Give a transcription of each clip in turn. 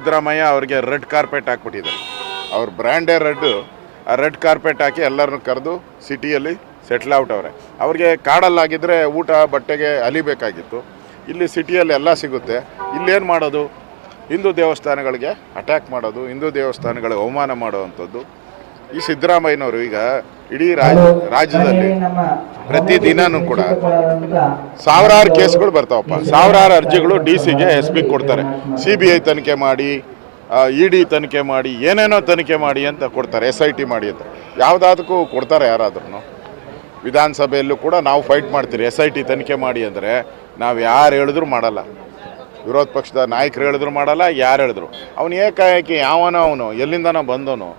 ಸಿದ್ದರಾಮಯ್ಯ ಅವ್ರಿಗೆ red carpet ಹಾಕ್ಬಿಟ್ಟಿದ್ದಾರೆ. ಅವ್ರ ಬ್ರ್ಯಾಂಡೇ ರೆಡ್ಡು. ಆ ರೆಡ್ ಕಾರ್ಪೆಟ್ ಹಾಕಿ ಎಲ್ಲರನ್ನು ಕರೆದು ಸಿಟಿಯಲ್ಲಿ ಸೆಟ್ಲ್ ಔಟ್ ಅವರೇ. ಅವ್ರಿಗೆ ಕಾಡಲ್ಲಾಗಿದ್ದರೆ ಊಟ ಬಟ್ಟೆಗೆ ಅಲಿಬೇಕಾಗಿತ್ತು. ಇಲ್ಲಿ ಸಿಟಿಯಲ್ಲಿ ಎಲ್ಲ ಸಿಗುತ್ತೆ. ಇಲ್ಲೇನು ಮಾಡೋದು? ಹಿಂದೂ ದೇವಸ್ಥಾನಗಳಿಗೆ ಅಟ್ಯಾಕ್ ಮಾಡೋದು, ಹಿಂದೂ ದೇವಸ್ಥಾನಗಳಿಗೆ ಅವಮಾನ ಮಾಡುವಂಥದ್ದು. ಈ ಸಿದ್ದರಾಮಯ್ಯನವರು ಈಗ ಇಡೀ ರಾಜ್ಯದಲ್ಲಿ ಪ್ರತಿದಿನನೂ ಕೂಡ ಸಾವಿರಾರು ಕೇಸ್ಗಳು ಬರ್ತಾವಪ್ಪ. ಸಾವಿರಾರು ಅರ್ಜಿಗಳು DC-ಗೆ SP ಕೊಡ್ತಾರೆ. CBI ತನಿಖೆ ಮಾಡಿ, ED ತನಿಖೆ ಮಾಡಿ, ಏನೇನೋ ತನಿಖೆ ಮಾಡಿ ಅಂತ ಕೊಡ್ತಾರೆ. SIT ಮಾಡಿ ಅಂತ ಯಾವುದಾದಕ್ಕೂ ಕೊಡ್ತಾರೆ ಯಾರಾದ್ರೂ. ವಿಧಾನಸಭೆಯಲ್ಲೂ ಕೂಡ ನಾವು ಫೈಟ್ ಮಾಡ್ತೀರಿ. SIT ತನಿಖೆ ಮಾಡಿ ಅಂದರೆ ನಾವು ಯಾರು ಹೇಳಿದ್ರು ಮಾಡಲ್ಲ. ವಿರೋಧ ಪಕ್ಷದ ನಾಯಕರು ಹೇಳಿದ್ರು ಮಾಡಲ್ಲ, ಯಾರು ಹೇಳಿದ್ರು. ಅವನು ಏಕಾಏಕಿ ಅವನು ಎಲ್ಲಿಂದನೋ ಬಂದವನು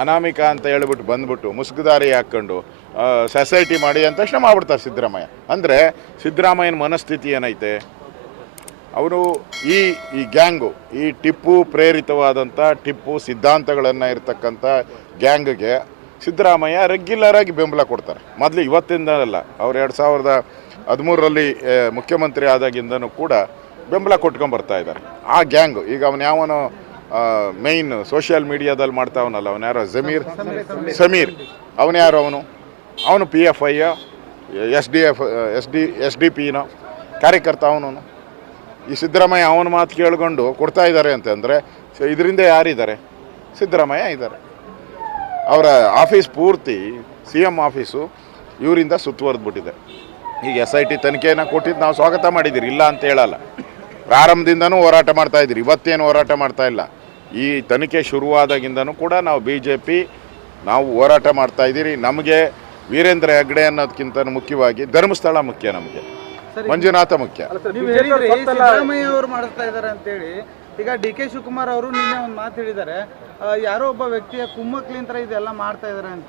ಅನಾಮಿಕ ಅಂತ ಹೇಳ್ಬಿಟ್ಟು ಬಂದ್ಬಿಟ್ಟು ಮುಸುಕುದಾರಿ ಹಾಕ್ಕೊಂಡು SIT ಮಾಡಿ ಅಂತ ತಕ್ಷಣ ಮಾಡ್ಬಿಡ್ತಾರೆ ಸಿದ್ದರಾಮಯ್ಯ. ಅಂದರೆ ಸಿದ್ದರಾಮಯ್ಯನ ಮನಸ್ಥಿತಿ ಏನೈತೆ? ಅವರು ಈ ಗ್ಯಾಂಗು, ಈ ಟಿಪ್ಪು ಪ್ರೇರಿತವಾದಂಥ ಟಿಪ್ಪು ಸಿದ್ಧಾಂತಗಳನ್ನು ಇರತಕ್ಕಂಥ ಗ್ಯಾಂಗ್ಗೆ ಸಿದ್ದರಾಮಯ್ಯ ರೆಗ್ಯುಲರಾಗಿ ಬೆಂಬಲ ಕೊಡ್ತಾರೆ. ಮೊದಲು ಇವತ್ತಿಂದ ಅಲ್ಲ, ಅವ್ರು 2013ರಲ್ಲಿ ಮುಖ್ಯಮಂತ್ರಿ ಆದಾಗಿಂದನೂ ಕೂಡ ಬೆಂಬಲ ಕೊಟ್ಕೊಂಡ್ಬರ್ತಾ ಇದ್ದಾರೆ. ಆ ಗ್ಯಾಂಗು ಈಗ ಅವನು ಮೈನ್ ಸೋಷಿಯಲ್ ಮೀಡಿಯಾದಲ್ಲಿ ಮಾಡ್ತಾವನಲ್ಲ, ಅವನು ಯಾರೋ ಸಮೀರ್ ಅವನು ಯಾರು? ಅವನು PFI SDP ಕಾರ್ಯಕರ್ತ. ಅವನು ಈ ಸಿದ್ದರಾಮಯ್ಯ ಅವನ ಮಾತು ಕೇಳ್ಕೊಂಡು ಕೊಡ್ತಾ ಇದ್ದಾರೆ ಅಂತಂದರೆ ಇದರಿಂದ ಯಾರಿದ್ದಾರೆ? ಸಿದ್ದರಾಮಯ್ಯ ಇದ್ದಾರೆ. ಅವರ ಆಫೀಸ್ ಪೂರ್ತಿ CM ಆಫೀಸು ಇವರಿಂದ ಸುತ್ತುವರೆದ್ಬಿಟ್ಟಿದೆ. ಈಗ SIT ತನಿಖೆಯನ್ನು ಕೊಟ್ಟಿದ್ದು ನಾವು ಸ್ವಾಗತ ಮಾಡಿದ್ದೀರಿ, ಇಲ್ಲ ಅಂತ ಹೇಳಲ್ಲ. ಪ್ರಾರಂಭದಿಂದನೂ ಹೋರಾಟ ಮಾಡ್ತಾ ಇದ್ದೀರಿ, ಇವತ್ತೇನು ಹೋರಾಟ ಮಾಡ್ತಾ ಇಲ್ಲ. ಈ ತನಿಖೆ ಶುರುವಾದಾಗಿಂದನೂ ಕೂಡ ನಾವು BJP ನಾವು ಹೋರಾಟ ಮಾಡ್ತಾ ಇದ್ದೀರಿ. ನಮಗೆ ವೀರೇಂದ್ರ ಹೆಗ್ಗಡೆ ಅನ್ನೋದಕ್ಕಿಂತ ಮುಖ್ಯವಾಗಿ ಧರ್ಮಸ್ಥಳ ಮುಖ್ಯ, ನಮಗೆ ಮಂಜುನಾಥ ಮುಖ್ಯ. ಸಿದ್ದರಾಮಯ್ಯ ಅವರು ಮಾಡಿಸ್ತಾ ಇದ್ದಾರೆ ಅಂತೇಳಿ ಈಗ DK ಶಿವಕುಮಾರ್ ಅವರು ನಿನ್ನೆ ಒಂದು ಮಾತು ಹೇಳಿದ್ದಾರೆ, ಯಾರೋ ಒಬ್ಬ ವ್ಯಕ್ತಿಯ ಕುಮ್ಮಕ್ಲಿಂತ ಇದೆಲ್ಲ ಮಾಡ್ತಾ ಇದ್ದಾರೆ ಅಂತ.